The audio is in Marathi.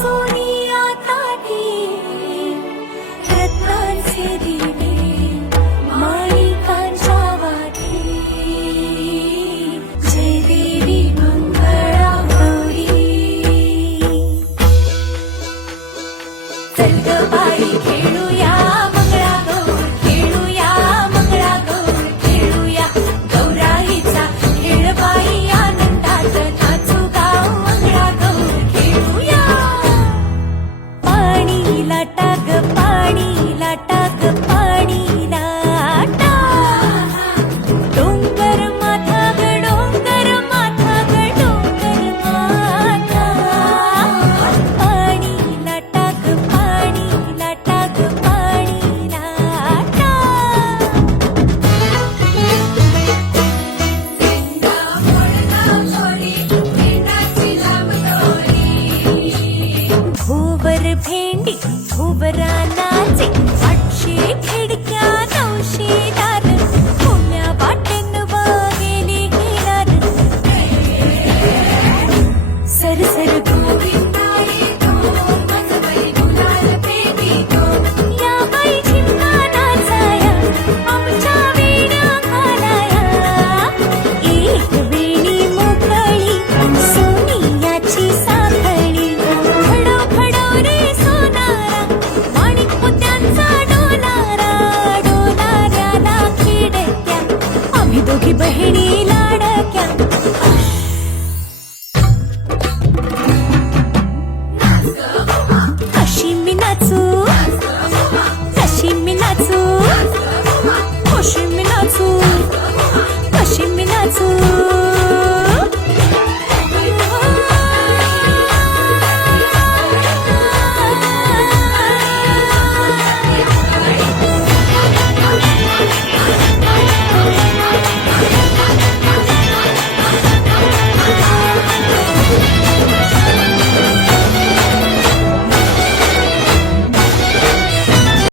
सोनिया ताटी रत्नांचे दिवे माणिकांच्या वाटी जय देवी मंगळा गौरी चल ग बाई खेळूया मंगळागौर खेळूया मंगळागौर खेळूया गौराईचा खेळ बाई आनंदात नाचू गाव मंगळागौर खेळूया पाणी लाटा ग पाणी लाटा ग पाणी लाटा डोंगर माथा ग डोंगर माथा ग डोंगर माथा पाणी लाटा ग पाणी लाटा ग पाणी लाटा भुवर भेंडी भुवरा नाचे आठशे खिडक्या 900 दारे